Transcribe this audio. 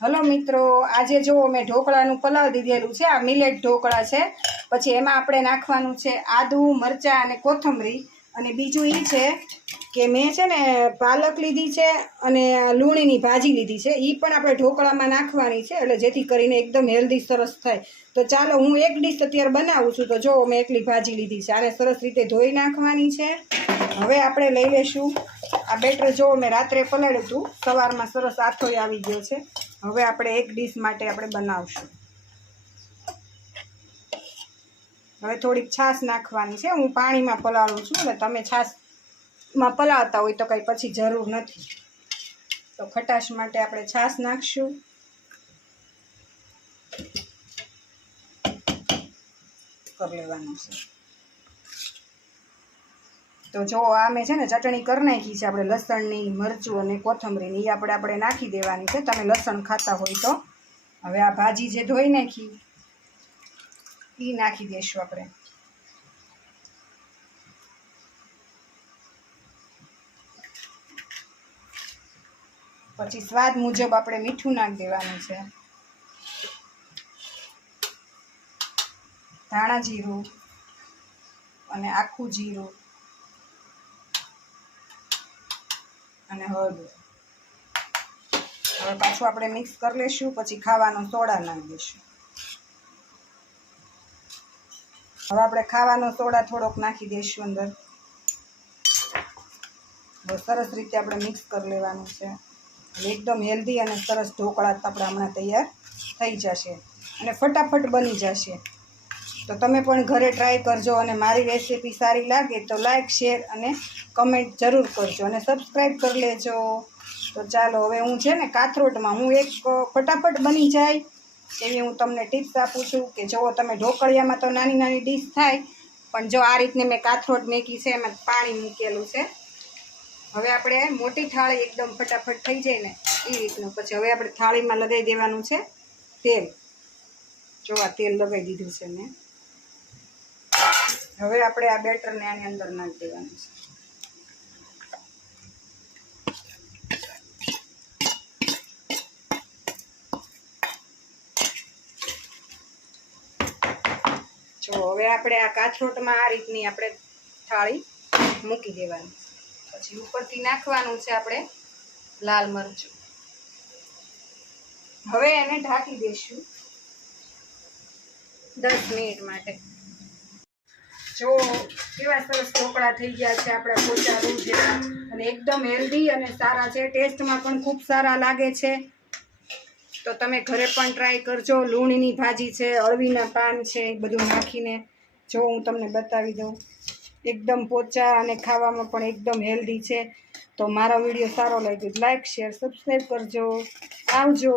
Hello મિત્રો, આજે જો મેં ઢોકળાનું પલાળી દીધેલું છે। આ મિલેટ ઢોકળા છે। પછી એમાં આપણે નાખવાનું છે આદુ, મરચાં અને કોથમરી। અને બીજું એ છે કે મેં છે ને પાલક લીધી છે અને લૂણીની ભાજી લીધી છે। એ પણ આપણે ઢોકળામાં નાખવાની છે, એટલે જેથી કરીને એકદમ હેલ્ધી સરસ થાય। તો ચાલો હું એક ડીશ અત્યારે બનાવું છું। તો જો મેં એકલી ભાજી લીધી છે, આને સરસ રીતે ધોઈ નાખવાની છે। હવે આપણે લઈ લઈશું આ બેટર। જો મેં રાત્રે પલાળ્યું હતું, સવારમાં સરસ આથોય આવી ગયો છે। હવે આપણે એક ડીશ માટે આપણે બનાવશું। હવે થોડીક છાશ નાખવાની છે। હું પાણીમાં પલાળું છું, એટલે તમે છાશમાં પલાળતા હોય તો કંઈ પછી જરૂર નથી। તો ખટાશ માટે આપણે છાશ નાખશું। કરી લેવાનું છે। તો જો આ મેં છે ને ચટણી કરી નાખી છે, આપણે લસણની, મરચું અને કોથમરીની। એ આપણે નાખી દેવાની છે, તમે લસણ ખાતા હોય તો। હવે આ ભાજી જે ધોઈ નાખી એ નાખી દઈશું આપણે। પછી સ્વાદ મુજબ આપણે મીઠું નાખી દેવાનું છે, ધાણા જીરું અને આખું જીરું અને હળદર। હવે પાછું આપણે મિક્સ કરી લઈશું। પછી ખાવાનો સોડા નાખી દઈશું। હવે આપણે ખાવાનો સોડા થોડોક નાખી દઈશું અંદર। હવે સરસ રીતે આપણે મિક્સ કરી લેવાનું છે। એકદમ હેલ્ધી અને સરસ ઢોકળા આપણા હમણાં તૈયાર થઈ જશે અને ફટાફટ બની જશે। તો તમે પણ ઘરે ટ્રાય કરજો, અને મારી રેસીપી સારી લાગે તો લાઈક, શેર અને કમેન્ટ જરૂર કરજો, અને સબસ્ક્રાઈબ કરી લેજો। તો ચાલો હવે હું છે ને કાથરોટમાં હું એક ફટાફટ બની જાય એવી હું તમને ટિપ્સ આપું છું કે જો તમે ઢોકળિયામાં તો નાની નાની ડીશ થાય, પણ જો આ રીતને મેં કાથરોટ મેકી છે, એમાં પાણી મૂકેલું છે। હવે આપણે મોટી થાળી એકદમ ફટાફટ થઈ જાય ને એ રીતનું। પછી હવે આપણે થાળીમાં લગાવી દેવાનું છે તેલ। જો આ તેલ લગાવી દીધું છે મેં। હવે આપણે આ બેટરને આની અંદર નાખી દેવાનું છે। જો હવે આપણે આ કાથરોટમાં આ રીતની આપણે થાળી મૂકી દેવાની। પછી ઉપરથી નાખવાનું છે આપણે લાલ મરચું। હવે એને ઢાંકી દઈશું 10 મિનિટ માટે। જો કેવા સરસ ઢોકળા થઈ ગયા છે આપણા પોચા રૂ જેવા, અને એકદમ હેલ્ધી અને સારા છે। ટેસ્ટમાં પણ ખૂબ સારા લાગે છે। તો તમે ઘરે પણ ટ્રાય કરજો। લૂણીની ભાજી છે, અળવીના પાન છે, બધું નાખીને જો હું તમને બતાવી દઉં, એકદમ પોચા અને ખાવામાં પણ એકદમ હેલ્ધી છે। તો મારો વિડીયો સારો લાગ્યો લાઈક, શેર, સબસ્ક્રાઈબ કરજો। આવજો।